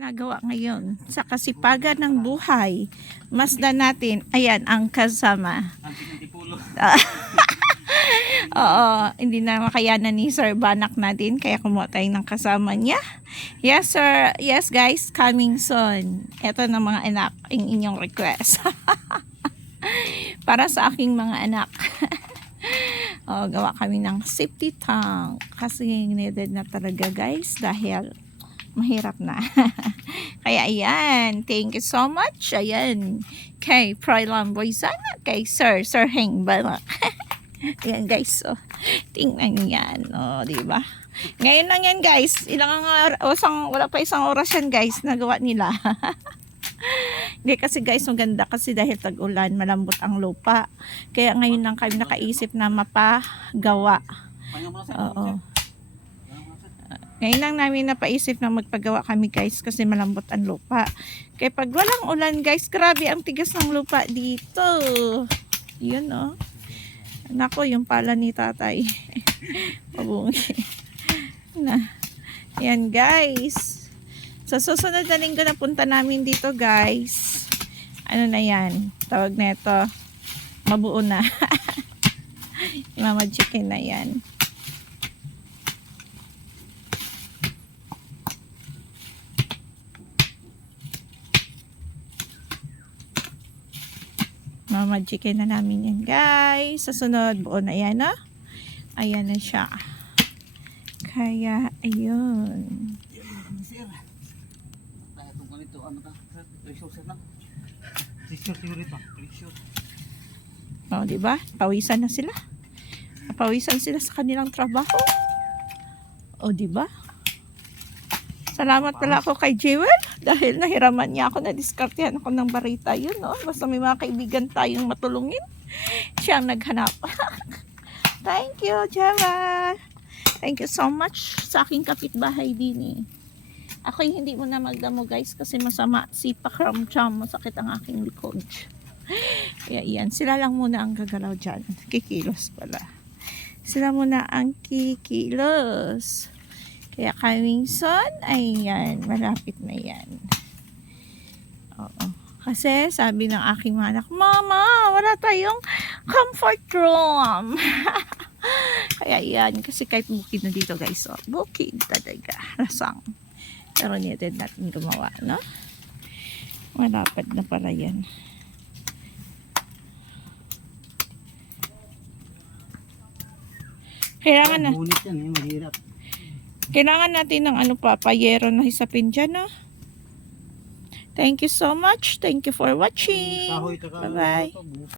ginagawa ngayon sa kasipagan ng buhay. Masdan natin, ayan ang kasama. Oo, hindi na makayanan ni Sir Banak natin, kaya kumuha tayo ng kasama niya. Yes sir, yes guys, coming soon. Ito na mga anak, ang inyong request. Para sa aking mga anak. Gawa kami ng safety tank kasi needed na talaga guys dahil mahirap na. Kaya ayan, thank you so much. Ayan, kay Froilan Boyzana, kay Sir Heng Banak. Ayan guys, so tingnan nyo yan, diba? Ngayon lang yan guys, wala pa isang oras yan guys, nagawa nila. Hindi kasi guys, maganda kasi dahil tag-ulan, malambot ang lupa. Kaya ngayon lang kami nakaisip na mapagawa. Oo. Ngayon lang namin napaisip na magpagawa kami guys kasi malambot ang lupa. Kaya pag walang ulan guys, grabe ang tigas ng lupa dito. Yun Nako, yung pala ni tatay. Pabungi. Yan guys. Sa susunod na linggo na punta namin dito guys. Ano na yan? Tawag na ito. Mabuo na. Mama chicken na yan. Mama chicken na namin yan guys. Sa sunod, buo na yan Ayan na siya. Kaya, ayun. Diba? Pawisan na sila. Pawisan sila sa kanilang trabaho. Diba? Salamat pala ako kay Jewel dahil nahiraman niya ako, na-diskartehan ako ng barita yun, Basta may mga kaibigan tayong matulungin, siya ang naghanap. Thank you, Jewel. Thank you so much sa aking kapitbahay din Ako hindi mo na magdamo guys kasi masama si pakramcham, masakit ang aking likod. Kaya yan, sila lang muna ang gagalaw dyan. Kikilos pala. Sila muna ang kikilos. Kaya coming soon, ayan, malapit na yan. Kasi sabi ng aking mga anak, Mama, wala tayong comfort room. Kaya yan, kasi kahit bukid na dito guys, bukid talaga, lasang. Pero needed natin gumawa, Malapad na pala yan. Kailangan na. Bunit yan mahirap. Kailangan natin ng payero na hisapin dyan, Thank you so much. Thank you for watching. Bye-bye.